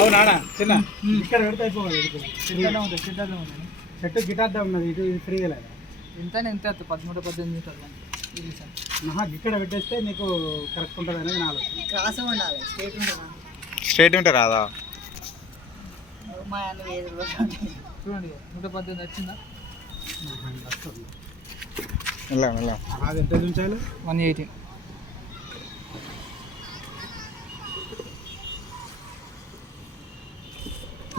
అవునాడా చిన్న ఇక్కడ పెడితే అయిపోవాలి. చెట్టు గిటార్ ఉన్నది, ఇటు ఇది ఫ్రీగా లేదా? ఎంత 13-18 మీటర్లు ఇక్కడ పెట్టేస్తే నీకు కరెక్ట్ ఉంటుంది అనేది నా ఆలోచన. క్రాస్ ఉండాలి, స్ట్రైట్ ఉంటే రాదా? చూడండి 118 వచ్చిందా? అది ఎంత చూపించాలి? 180.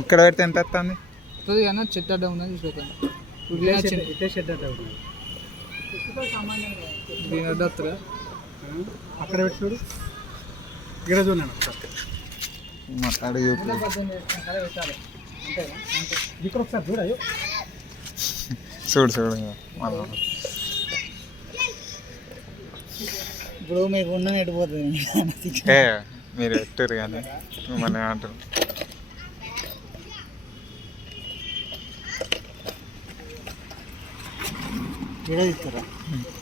ఇక్కడ పెడితే ఎంత వస్తుంది? వస్తుంది కానీ చెట్టు అడ్డ ఉన్నది చూసుకోకండి. ఇదే షెడ్ అంటే దీని అడ్డ వస్తుందా? అక్కడ పెట్టి చూడు, ఇక్కడ చూడండి మాట్లాడి 118 పెట్టాలి అంతేనా? ఇక్కడ ఒకసారి చూడ. అయ్యో చూడు చూడు ఇప్పుడు మీకు ఉన్న నెట్టిపోతుంది. మీరు పెట్టారు కానీ మిమ్మల్ని అంటారు. ఇస్తారా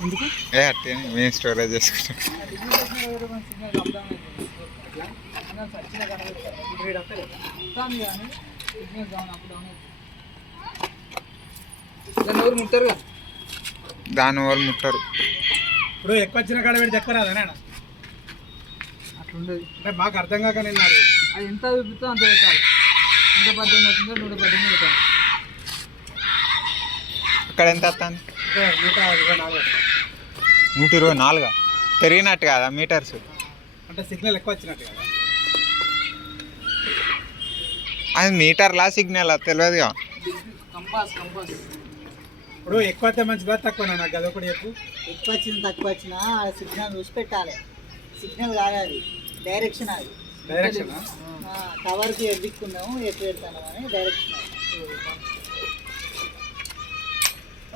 ఎందుకు? అట్టే మేము స్టోరేజ్ చేసుకుంటాం. దాని వాళ్ళు ముట్టారు. ఇప్పుడు ఎక్కువ వచ్చిన కాడ పెడితే ఎక్కువ రాదా? అట్లుండదు అంటే మాకు అర్థం కాక నేను అది ఎంత చూపిస్తా అంత పెట్టాలి. 118 వచ్చిందో 118 పెట్టాలి. అక్కడ ఎంత వస్తుంది? 124. 124 పెరిగినట్టు కదా మీటర్స్. అంటే సిగ్నల్ ఎక్కువ వచ్చినట్టు కదా. అది మీటర్లా సిగ్నల్ తెలియదుగా. కంపాస్ ఇప్పుడు ఎక్కువ అయితే మంచిదా తక్కువ? నాకు అది ఒకటి చెప్పు. ఎక్కువ వచ్చిన తక్కువ వచ్చినా సిగ్నల్ చూసి పెట్టాలి. సిగ్నల్ కాదు, అది డైరెక్షన్. అది డైరెక్షన్ టవర్కి ఎడ్డుకున్నాము, ఎటు పెడతాను అని డైరెక్షన్.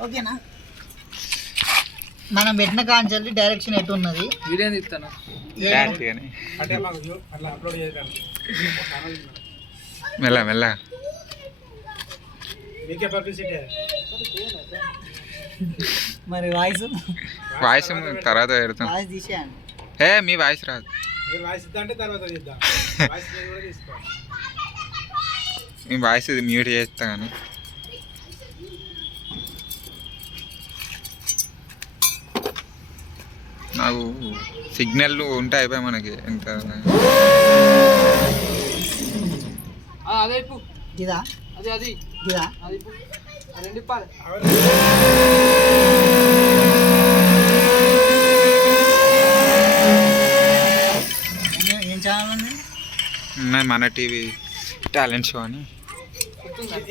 ఓకేనా? మనం పెట్టిన కాంచెల్లి డైరెక్షన్ ఎటు ఉన్నది వీడియో తీస్తాను అంటే మాకు అట్లా అప్లోడ్ చేద్దాం. మెల్ల మెల్ల మీకే పబ్లిసిటీ. మరి వాయిస్ తర్వాత పెడతాం. వాయిస్ తీసేయండి. మీ వాయిస్ రాదు. మీరు వాయిస్ ఇద్దా అంటే తర్వాత తీద్దాం. వాయిస్ కూడా తీసుకోవాలి. మీ వాయిస్ మ్యూట్ చేస్తా కానీ. నాకు సిగ్నల్ ఉంటే అయిపోయి మనకి ఎంత. అదే ఇదా అది ఇదా అది రెండు ఇప్పాలి. ఏం ఛానల్ ఉంది? మన టీవీ టాలెంట్ షో అని.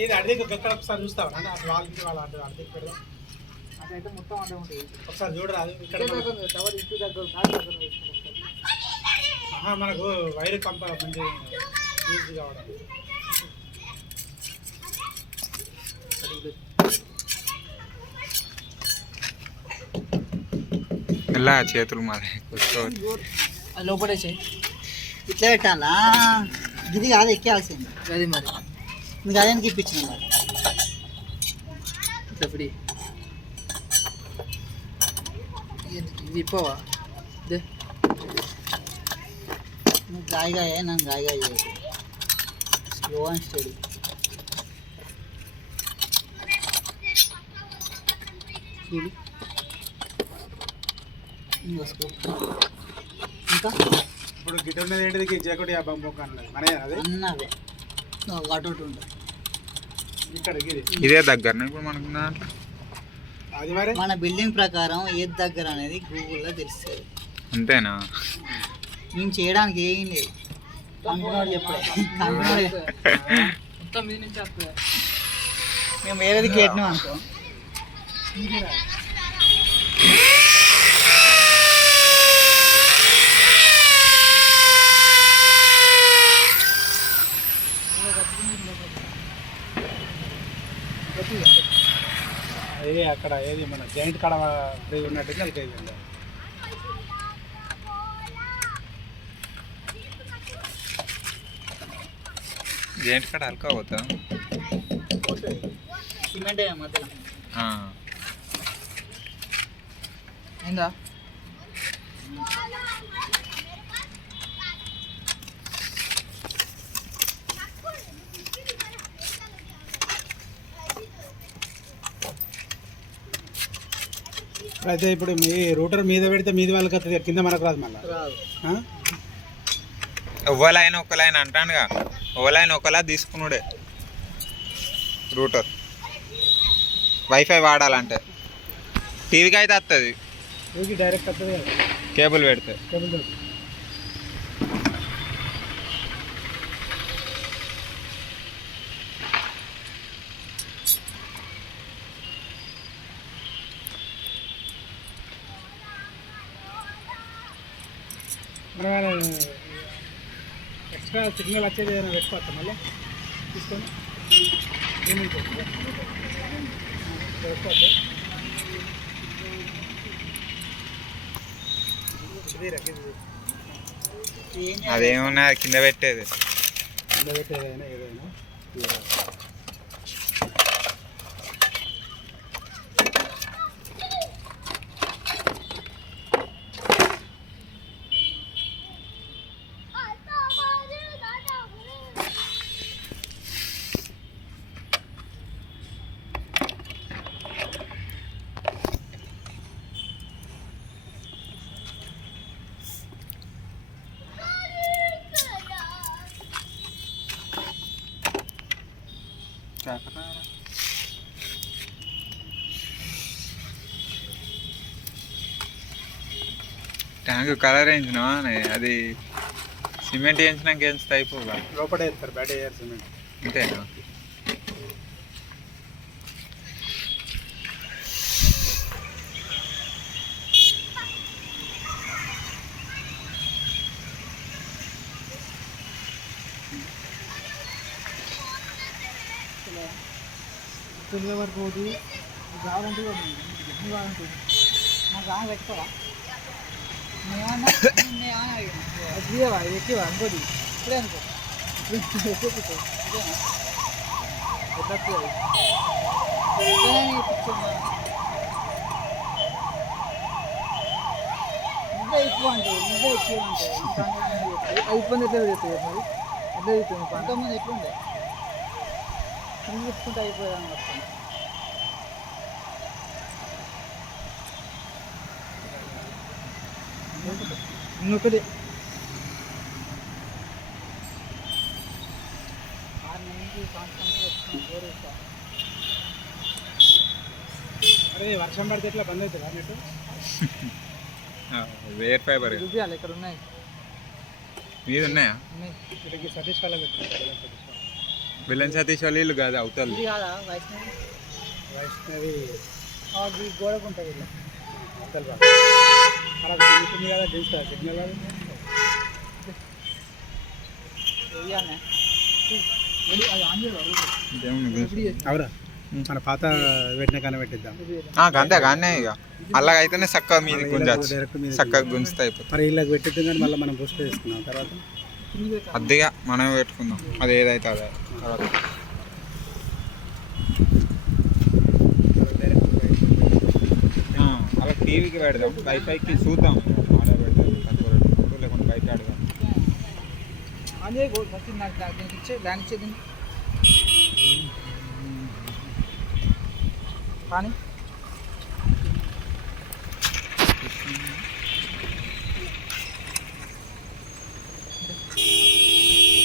ఇది అడిగి ఒకసారి చూస్తావా? వాళ్ళ అడిగి పెడదాం. అదైతే మొత్తం అంటే ఉంటుంది. ఒకసారి చూడరాదు. ఇక్కడ టవర్ ఇంటి దగ్గర మనకు వైర్ మంచి యూజ్ కావడం. ఎలా చేతులు మాది కూర్చోవచ్చు. అది లోపడేసాయి. ఇట్లా పెట్టాలా? ఇది కాదు ఎక్కాల్సింది. అది మరి మీకు అదేందుకు ఇప్పించిన మరి ఇట్లా ఫ్రీ ఇది ఇప్పవా? నువ్వు గాయగా నన్ను గాయగా చేయదు. Slow and study. చూడు ఇంకా ఇప్పుడు గిట్ ఉన్నది ఏంటిది? జగటి బంబోక అన్నది మన అదే అన్నవే అటు ఉంటుంది. ఇక్కడ ఇదే దగ్గర ఇప్పుడు మనకు దాంట్లో. అది మరి మన బిల్డింగ్ ప్రకారం ఏది దగ్గర అనేది గూగుల్లో తెలుస్తుంది. అంతేనా? మేము చేయడానికి ఏం లేదు. కంపెనీ చెప్పలే. మొత్తం మీద నుంచి వస్తుంది. మేము వేరేది కేట్నాం అనుకో. ఏది అక్కడ ఏది మన జాయింట్ కాడ ఫ్రీ ఉన్నట్టు కలిగేది. జాయింట్ కాడ హల్కా పోతా సిమెంట్ మధ్యలో అయిందా? అయితే ఇప్పుడు మీ రూటర్ మీద పెడితే మీది వాళ్ళకి వస్తుంది, కింద మనకు రాదు మళ్ళీ. రాదు. ఎవ్వలైనా ఒకలైనా అంటానుగా, ఎవరైనా ఒకలా తీసుకున్నాడే రూటర్. వైఫై వాడాలంటే టీవీకి అయితే వస్తుంది, టీవీకి డైరెక్ట్ వస్తుంది కదా కేబుల్ పెడితే. కేబుల్ తోటి. మనం ఎక్స్ట్రా సిగ్నల్ వచ్చేది ఏదైనా పెట్టుకోవచ్చా మళ్ళీ తీసుకొని పెట్టుకోవచ్చు. ఏం చేయాలి? అదేమన్నా కింద పెట్టేది. కింద పెట్టేదైనా ఏదైనా ట్యాంక్ కలర్ వేయించినా అది సిమెంట్ వేయించినాక వేయించితే అయిపోగా. లోపల వేస్తారు, బయట వేయాలి సిమెంట్. అంతేనా? తొమ్మిది వరకు పోతుంది కావాలంటే కావాలంటే నాకు రాను పెట్టుకోవా? అది ఎక్కివా అనుకోది ఇప్పుడే అనుకో. ఇదేనా? ఇదేనా ఈ పిక్చర్? నువ్వే ఎక్కువ అంటే నువ్వే ఎక్కువ అంటే ఇబ్బంది ఎట్లా చెప్తాయి మరి ఎట్లా చెప్తాను అంతకుముందు ఎట్లుండే చెప్పుకుంటే అయిపోయాను మొత్తం. ఇంకొకటి 6 నెలల నుంచి కాన్స్టెంట్గా వచ్చుకున్నాను బోర్ వేస్తా. అరే వర్షం పడితే ఎట్లా బంద్ అవుతుందా నెట్? ఎయిర్ ఫైబర్ చూపించాలి ఇక్కడ ఉన్నాయి మీద ఉన్నాయా? ఉన్నాయి ఇక్కడికి సతీష్ వాళ్ళకి పెట్టిన విలన్ సతీష్ వాళ్ళు ఇల్లు కాదు అవుతారు. ఇది కాదా వైష్ణవి? వైష్ణవి ఈ గోడకు ఉంటుంది ఇలా. అవతల బాగా అలా తిరుగుతుంది కదా, తెలుస్తా సిగ్నల్ అది. వెయ్యాలనే అది ఆన్ చేయవాలి అవురా మన పాత పెట్టిన కానీ పెట్టిద్దాం. అంతే కానీ ఇక అలాగ అయితేనే చక్కగా మీది గుంజచ్చు, డైరెక్ట్ మీద చక్కగా గుంజితే అయిపోతుంది. మరి ఇళ్ళకి పెట్టిద్దాం కానీ మళ్ళీ మనం బూస్ట్ చేసుకున్నాం తర్వాత అద్దెగా మనమే పెట్టుకుందాం, అది ఏదైతే అదే తర్వాత. అలా టీవీకి పెడదాం, వైఫైకి చూద్దాం ఆర్డర్ పెడతాం తక్కువ రేటు లేకుంటే బయట అడగాం. ఆన్ చేయ ఫస్ట్ నాకు దానికి ఇచ్చే ల్యాండ్ ఇచ్చేది కానీ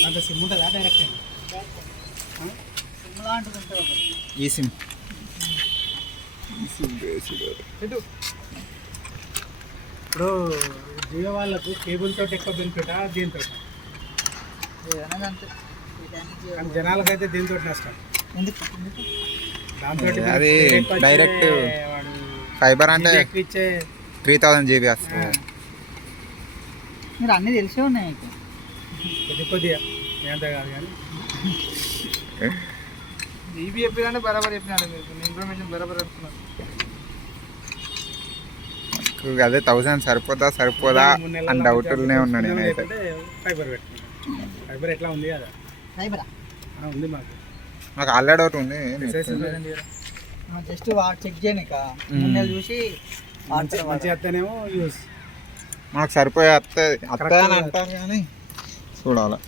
అంటే సిమ్ ఉంటుందా డైరెక్ట్? సిమ్ లాంటిది ఉంటుంది ఒకటి. ఈ సిమ్ ఇటు ఇప్పుడు జియో వాళ్ళకు కేబుల్ తోటి ఎక్కువ బెనిఫిటా దీంతో? ఏదైనా అంతే ఈ టైంకి కానీ జనాలకైతే దీంతో నష్టం. ఎందుకు దాంతో అది డైరెక్ట్ ఫైబర్ అంటే ఎక్కువ ఇచ్చే 3000 GB వస్తుంది. మీరు అన్నీ తెలిసే ఉన్నాయి మీకు. కొద్దిగా ఏంత కాదు కానీ ఈబీ చెప్పినంటే బరాబర్ చెప్పినాడు మీకు ఇన్ఫర్మేషన్ బరాబర్ చెప్తున్నాను. అదే 1000 సరిపోదా అని డౌట్లనే ఉన్నా నేనైతే. ఫైబర్ పెట్టుకున్నాను. ఫైబర్ ఎట్లా ఉంది కదా? ఫైబరా ఉంది మాకు. నాకు ఆల్రెడీ ఒకటి ఉంది. జస్ట్ చెక్ చేయనిక ముందు చూసి మంచిగా వస్తేనేమో యూస్. మనకు సరిపోయే అత్తది అని అంటారు కానీ చూడాలి.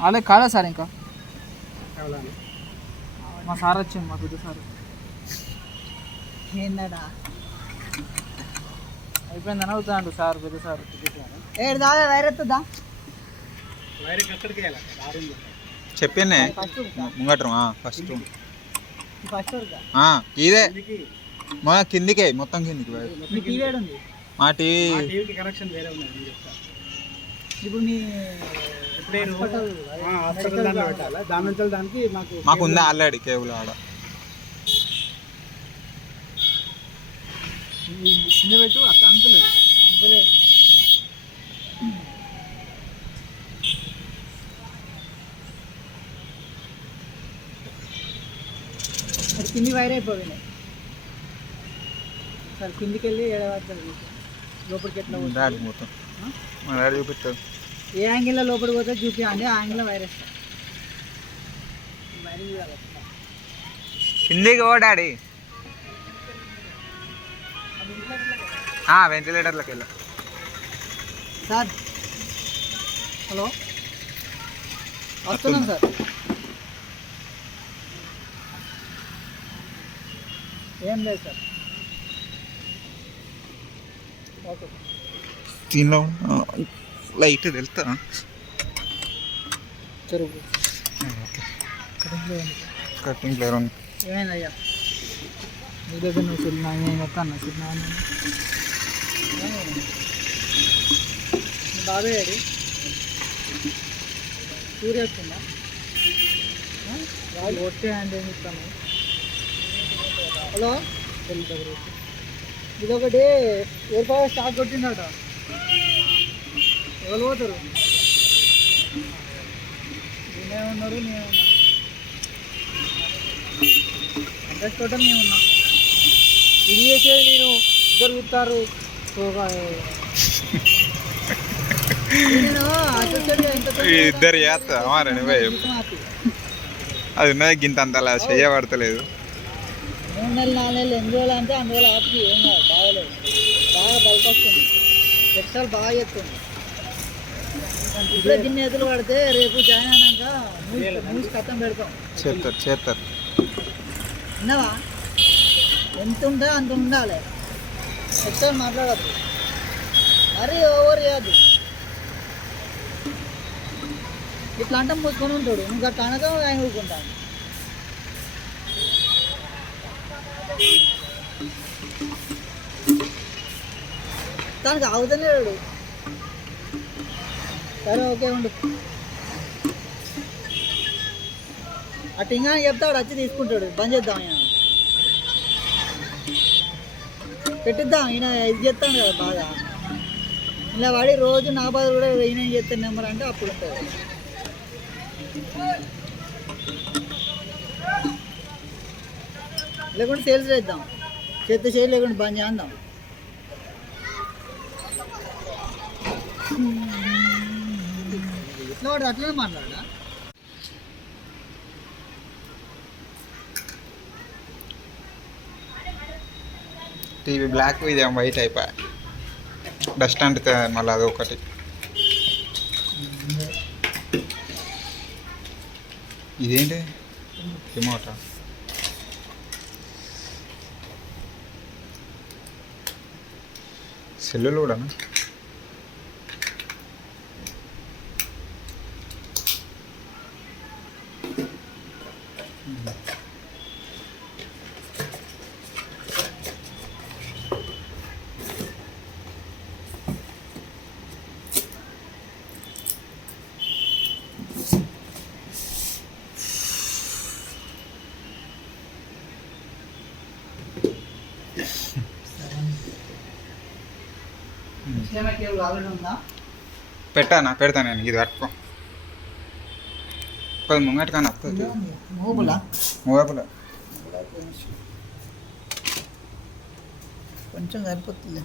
అలాగే కాదా సార్ ఇంకా కావాలని మా సార్ వచ్చింది మా పెద్ద సార్ ఏందడా అయిపోయిందని అవుతాడు సార్ పెద్ద సార్ ఏడు దాదా వైరెత్తుదా వైర్కి ఎక్కడికి వెళ్ళాలి ఆరుంది చెప్పానే ఫస్ట్ ముంగట్రం ఫస్ట్ ఫస్ట్ వరకు ఇదే మా కిందికే మొత్తం కిందికి వైర్. మీ టీవీ ఏడు ఉంది మా టీవీ టీవీకి కనెక్షన్ వేరే ఉన్నది నేను చెప్తా ఇప్పుడు మీ ఇప్పుడే హాస్పిటల్ దాంట్లో పెట్టాలి దాని నుంచి దానికి మాకు ఉందా ఆల్రెడీ కేబుల్ ఆడ. చిన్న పెట్టు అట్లా అంతలేదు అంతలే అది కింది వైర్ అయిపోయింది సార్ కిందికి వెళ్ళి ఏడవడుతుంది లోపలికి ఎట్లా పోతుంది? డాడీ మొత్తం మా డాడీ చూపిస్తాడు. ఏ యాంగిల్లో లోపలికి పోతే చూపించండి ఆ యాంగిల్లో వైర్ వేస్తాం వైర్ చూడాలి కిందికి ఓ డాడీ వెంటిలేటర్లోకి వెళ్ళా. సార్ హలో వస్తున్నాం సార్ ఏం లేదు సార్ ఓకే దీనిలో లైట్ తెలుస్తా. చెరువు ఓకే కరెంట్లో కటింగ్ ప్లేయర్ ఉంది. ఏమైంది అయ్యా నీ దగ్గర నువ్వు చిన్న నేను చెప్తాను చిన్న మీ బాబాయ్ ఏడి సూర్య వచ్చిందా వాళ్ళు ఒట్టే అండి ఏమి ఇస్తాను హలో ఇదొకటి ఏర్పాటు స్టాక్ కొట్టిందట ఎవరు పోతారు నేనే ఉన్నారు నేను ఉన్నా అడ్రస్ టోటల్ మేము ఉన్నాం ఇది చేసేది నేను ఇద్దరు చూస్తారు నేను అడ్రస్ ఎంత ఇద్దరు చేస్తా మరి నువ్వే చెప్పు. అది ఉన్నది గింత అంతలా చెయ్యబడతలేదు. 3 నెలలు 4 నెలలు 8 రోజులు అంటే అందువల్ల ఆపి ఏం కాదు బాగలేదు బాగా బల్క్ వస్తుంది ఎక్స్ట్రా బాగా చెప్తుంది ఇప్పుడే దీన్ని ఎదురు పడితే రేపు జాయిన్ అయినాక న్యూస్ కథం పెడతాం చేస్తారు విన్నావా ఎంత ఉంటే అంత ఉండాలి ఎక్స్ట్రా మాట్లాడద్దు మరీ ఓవర్ చేయద్దు ఇట్లా అంటే మూసుకొని ఉంటాడు నువ్వు అట్లా అనగా ఆయన ఊరుకుంటాను దానికి అవుతూనే లేడు సరే ఓకే ఉండు అటు ఇంకా చెప్తాడు వచ్చి తీసుకుంటాడు బంద్ చేద్దాం ఆయన పెట్టిద్దాం ఈయన ఇది చేస్తాడు కదా బాగా ఇలా వాడి రోజు నా బాధ కూడా ఈయన చేస్తాను నెంబర్ అంటే అప్పుడు ఉంటుంది లేకుంటే సేల్స్ చేద్దాం చేస్తే లేకుండా బంద్ చేద్దాం ఇట్లా వాడు అట్లనే మాట్లాడా టీవీ బ్లాక్ ఇదేమో వైట్ అయిపోయా డస్ట్ అంటే మళ్ళీ అదొకటి. ఇదేంటి రిమోట్ సెల్లులు కూడా పెడతా నేను ఇది పట్టుకో కొద్ది ముంగట కానీ వస్తుంది మూవపుల కొంచెం సరిపోతుంది